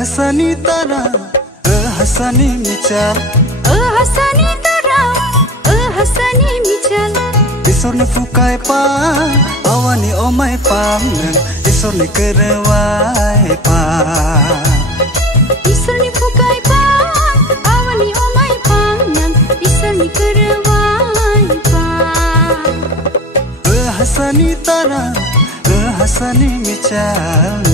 hasani tara hasani michal hasani tara hasani michal Isor ni fukai pa awani omai pam Isor ni kerewai pa Isor ni fukai pa awani omai pam Isor ni kerewai pa hasani tara hasani michal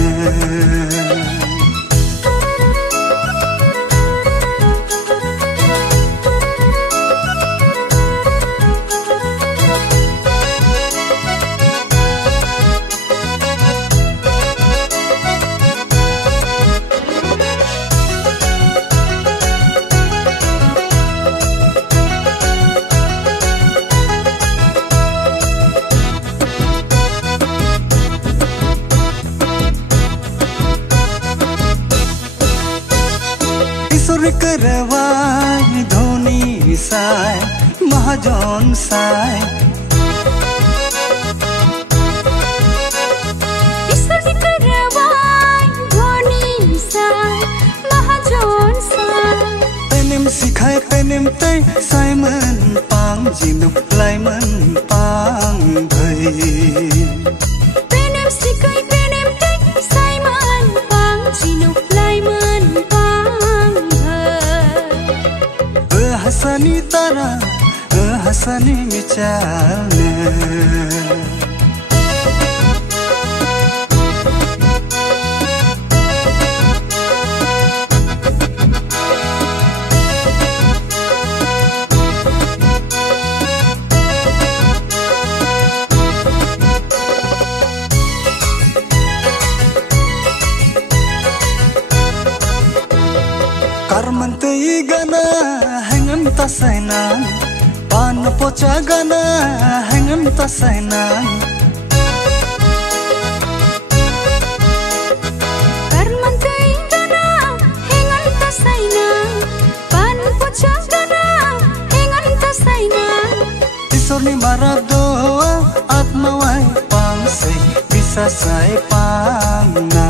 करवाई धोनी साय महाजन साय इसरी करवाई धोनी साय महाजन साय पेनेम सिखाय पेनेम तै Simon पांग जिनुक Lyman पांग भई पेनेम सिखाय पेनेम तै Simon पांग जिनुक Lyman hasani tara hasani michal Karmantai gana hangan tasainan Pan pocha gana hangan tasainan Karmantai gana hangan tasainan Pan pocha gana hangan tasainan Isor ni marab doa atmawai pangsai bisa sai pangna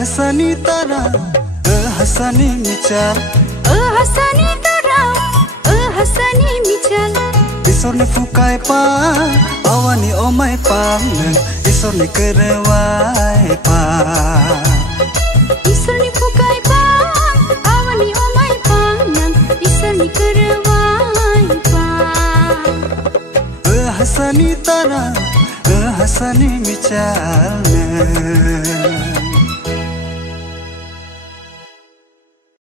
hasani tara hasani michal hasani tara hasani michal Isor ni fukai pa awani omai pam Isor ni kerewai pa Isor ni fukai pa awani omai pam Isor ni kerewai pa hasani tara hasani michal